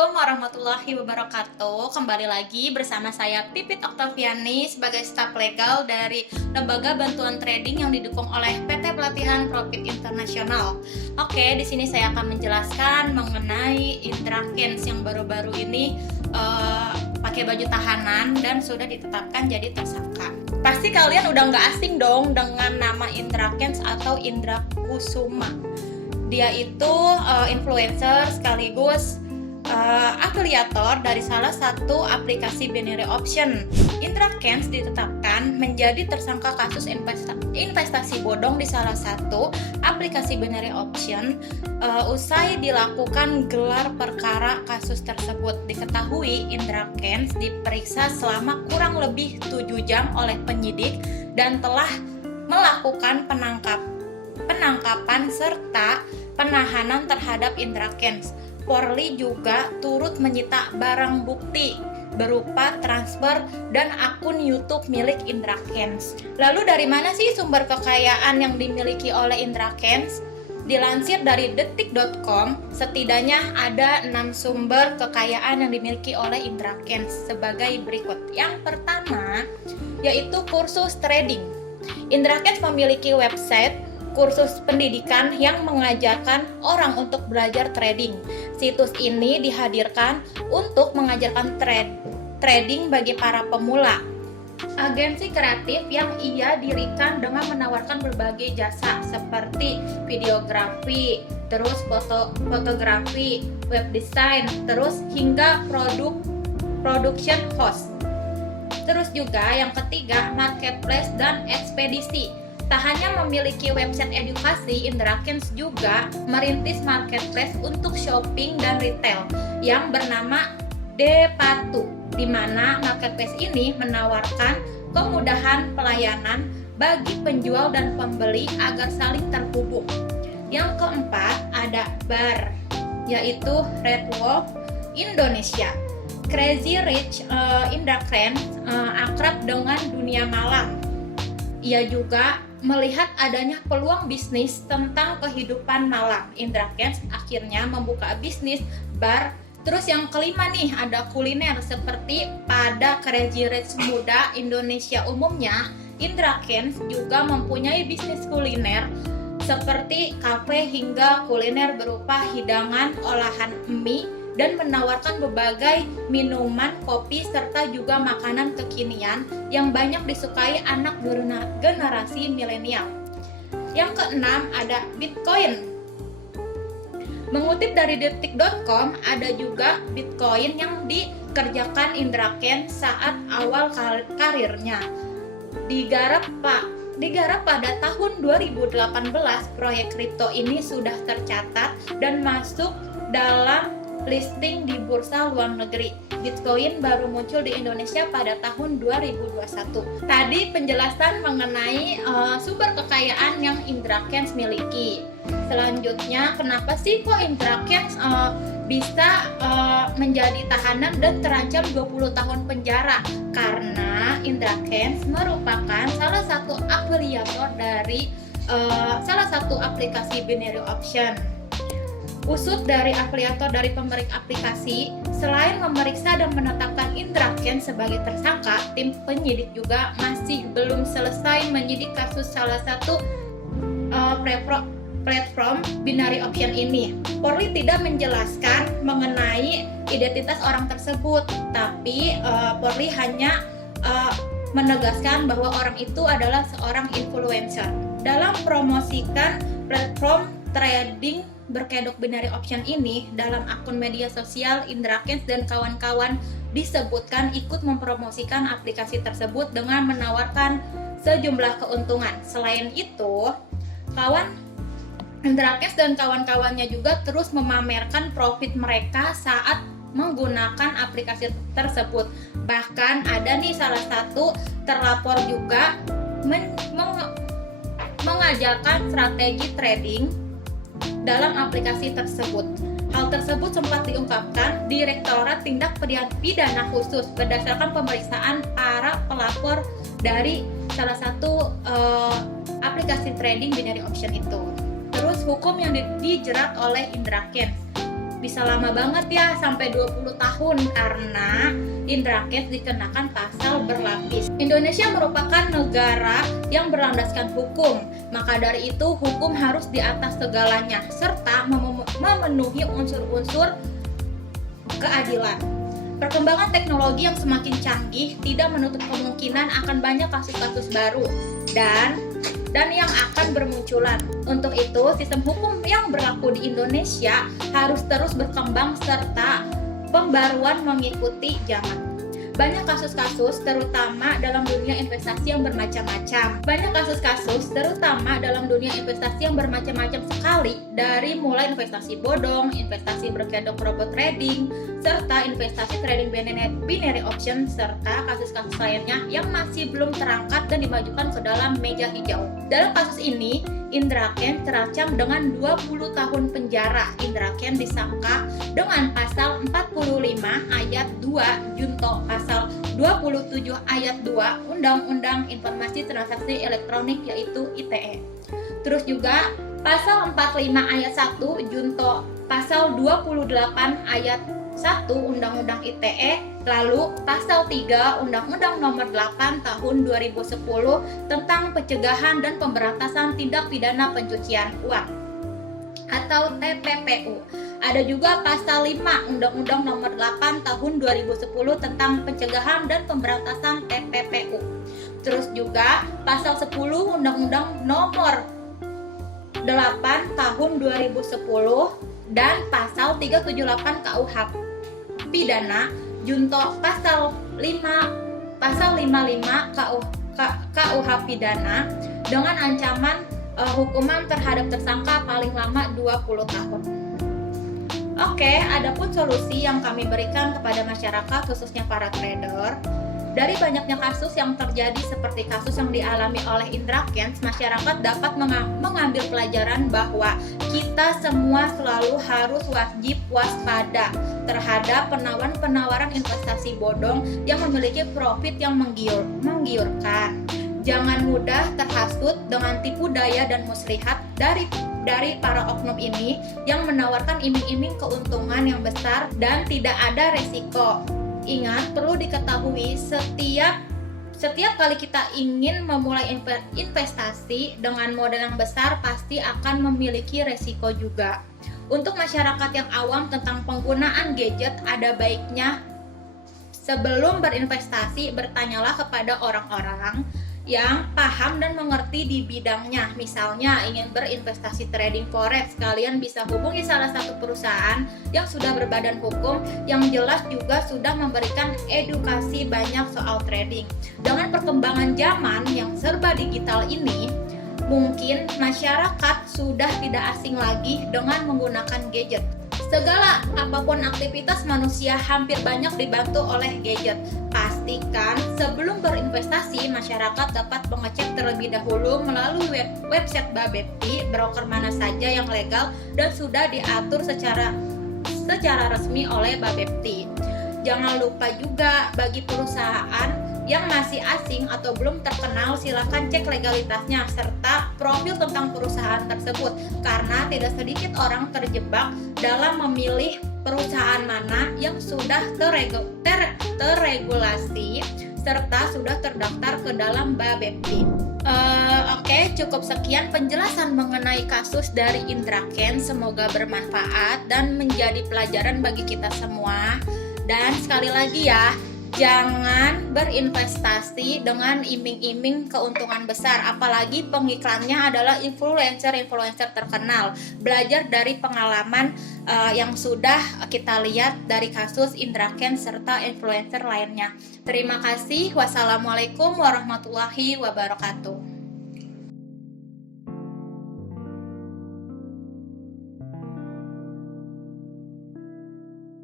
Assalamualaikum warahmatullahi wabarakatuh. Kembali lagi bersama saya Pipit Oktaviani sebagai staf legal dari Lembaga Bantuan Trading yang didukung oleh PT Pelatihan Profit Internasional. Oke, di sini saya akan menjelaskan mengenai Indra Kents yang baru-baru ini pakai baju tahanan dan sudah ditetapkan jadi tersangka. Pasti kalian udah nggak asing dong dengan nama Indra Kents atau Indra Kusuma. Dia itu influencer sekaligus afiliator dari salah satu aplikasi binary option. Indra Kents ditetapkan menjadi tersangka kasus investasi bodong di salah satu aplikasi binary option usai dilakukan gelar perkara kasus tersebut. Diketahui Indra Kents diperiksa selama kurang lebih 7 jam oleh penyidik dan telah melakukan penangkapan serta penahanan terhadap Indra Kents. Polri juga turut menyita barang bukti berupa transfer dan akun YouTube milik Indra Kents. Lalu dari mana sih sumber kekayaan yang dimiliki oleh Indra Kents? Dilansir dari detik.com, setidaknya ada 6 sumber kekayaan yang dimiliki oleh Indra Kents sebagai berikut. Yang pertama, yaitu kursus trading. Indra Kents memiliki website kursus pendidikan yang mengajarkan orang untuk belajar trading. Situs ini dihadirkan untuk mengajarkan trading bagi para pemula. Agensi kreatif yang ia dirikan dengan menawarkan berbagai jasa seperti videografi, terus fotografi, web design, terus hingga production host. Terus juga yang ketiga, marketplace dan ekspedisi. Tak hanya memiliki website edukasi, Indra Kents juga merintis marketplace untuk shopping dan retail yang bernama Depatu, di mana marketplace ini menawarkan kemudahan pelayanan bagi penjual dan pembeli agar saling terhubung. Yang keempat ada bar, yaitu Red Wolf Indonesia. Crazy Rich Indra Kents akrab dengan dunia malam. Ia juga melihat adanya peluang bisnis tentang kehidupan malam. Indra Kents akhirnya membuka bisnis bar. Terus yang kelima nih, ada kuliner. Seperti pada Crazy Rich Muda Indonesia umumnya, Indra Kents juga mempunyai bisnis kuliner seperti kafe hingga kuliner berupa hidangan olahan mie dan menawarkan berbagai minuman, kopi, serta juga makanan kekinian yang banyak disukai anak generasi milenial. Yang keenam ada Bitcoin. Mengutip dari detik.com, ada juga Bitcoin yang dikerjakan Indra Kents saat awal karirnya. Digarap pada tahun 2018, proyek kripto ini sudah tercatat dan masuk dalam listing di bursa luar negeri. Bitcoin baru muncul di Indonesia pada tahun 2021. Tadi penjelasan mengenai sumber kekayaan yang Indra Kents miliki. Selanjutnya, kenapa sih kok Indra Kents bisa menjadi tahanan dan terancam 20 tahun penjara? Karena Indra Kents merupakan salah satu afiliator dari salah satu aplikasi binary option. Usut dari afiliator dari pemilik aplikasi, selain memeriksa dan menetapkan Indra Kents sebagai tersangka, tim penyidik juga masih belum selesai menyidik kasus salah satu platform binary option ini. Polri tidak menjelaskan mengenai identitas orang tersebut, tapi Polri hanya menegaskan bahwa orang itu adalah seorang influencer. Dalam promosikan platform trading berkedok binary option ini, dalam akun media sosial Indra Kents dan kawan-kawan disebutkan ikut mempromosikan aplikasi tersebut dengan menawarkan sejumlah keuntungan. Selain itu, Indra Kents dan kawan-kawannya juga terus memamerkan profit mereka saat menggunakan aplikasi tersebut. Bahkan ada nih salah satu terlapor juga mengajarkan strategi trading dalam aplikasi tersebut. Hal tersebut sempat diungkapkan Direktorat Tindak Pidana Khusus berdasarkan pemeriksaan para pelapor dari salah satu aplikasi trading binary option itu. Terus hukum yang dijerat oleh Indra Kents. Bisa lama banget ya, sampai 20 tahun karena Indra Kents dikenakan pasal berlapis. Indonesia merupakan negara yang berlandaskan hukum, maka dari itu hukum harus di atas segalanya serta memenuhi unsur-unsur keadilan. Perkembangan teknologi yang semakin canggih tidak menutup kemungkinan akan banyak kasus-kasus baru dan yang akan bermunculan. Untuk itu, sistem hukum yang berlaku di Indonesia harus terus berkembang serta pembaruan mengikuti zaman. Banyak kasus-kasus terutama dalam dunia investasi yang bermacam-macam. Sekali, dari mulai investasi bodong, investasi berkedok robot trading, serta investasi trading binary option, serta kasus-kasus lainnya yang masih belum terangkat dan dimajukan ke dalam meja hijau. Dalam kasus ini, Indra Kents terancam dengan 20 tahun penjara. Indra Kents disangka dengan pasal 45 ayat 2 junto pasal 27 ayat 2 Undang-Undang Informasi Transaksi Elektronik yaitu ITE. Terus juga pasal 45 ayat 1 junto pasal 28 ayat 1 Undang-Undang ITE, lalu pasal 3 Undang-Undang Nomor 8 Tahun 2010 tentang pencegahan dan pemberantasan tindak pidana pencucian uang atau TPPU. Ada juga pasal 5 Undang-Undang Nomor 8 Tahun 2010 tentang pencegahan dan pemberantasan TPPU. Terus juga pasal 10 Undang-Undang Nomor 8 Tahun 2010 dan pasal 378 KUH pidana junto pasal 55 KUH pidana dengan ancaman hukuman terhadap tersangka paling lama 20 tahun. Oke, adapun solusi yang kami berikan kepada masyarakat khususnya para trader. Dari banyaknya kasus yang terjadi seperti kasus yang dialami oleh Indra Kents, masyarakat dapat mengambil pelajaran bahwa kita semua selalu harus wajib waspada terhadap penawaran investasi bodong yang memiliki profit yang menggiurkan. Jangan mudah terhasut dengan tipu daya dan muslihat dari para oknum ini yang menawarkan iming-iming keuntungan yang besar dan tidak ada resiko. Ingat, perlu diketahui setiap kali kita ingin memulai investasi dengan modal yang besar pasti akan memiliki resiko juga. Untuk masyarakat yang awam tentang penggunaan gadget, ada baiknya sebelum berinvestasi bertanyalah kepada orang-orang yang paham dan mengerti di bidangnya. Misalnya ingin berinvestasi trading forex, kalian bisa hubungi salah satu perusahaan yang sudah berbadan hukum yang jelas juga sudah memberikan edukasi banyak soal trading. Dengan perkembangan zaman yang serba digital ini, mungkin masyarakat sudah tidak asing lagi dengan menggunakan gadget. Segala apapun aktivitas manusia hampir banyak dibantu oleh gadget. Pastikan sebelum berinvestasi, masyarakat dapat mengecek terlebih dahulu melalui website Bapepti, broker mana saja yang legal dan sudah diatur secara resmi oleh Bapepti. Jangan lupa juga bagi perusahaan yang masih asing atau belum terkenal, silakan cek legalitasnya serta profil tentang perusahaan tersebut karena tidak sedikit orang terjebak dalam memilih perusahaan mana yang sudah terregulasi serta sudah terdaftar ke dalam Bapepti. Oke, cukup sekian penjelasan mengenai kasus dari Indra Kents. Semoga bermanfaat dan menjadi pelajaran bagi kita semua. Dan sekali lagi ya, jangan berinvestasi dengan iming-iming keuntungan besar, apalagi pengiklannya adalah influencer terkenal. Belajar dari pengalaman yang sudah kita lihat dari kasus Indra Kents serta influencer lainnya. Terima kasih. Wassalamualaikum warahmatullahi wabarakatuh.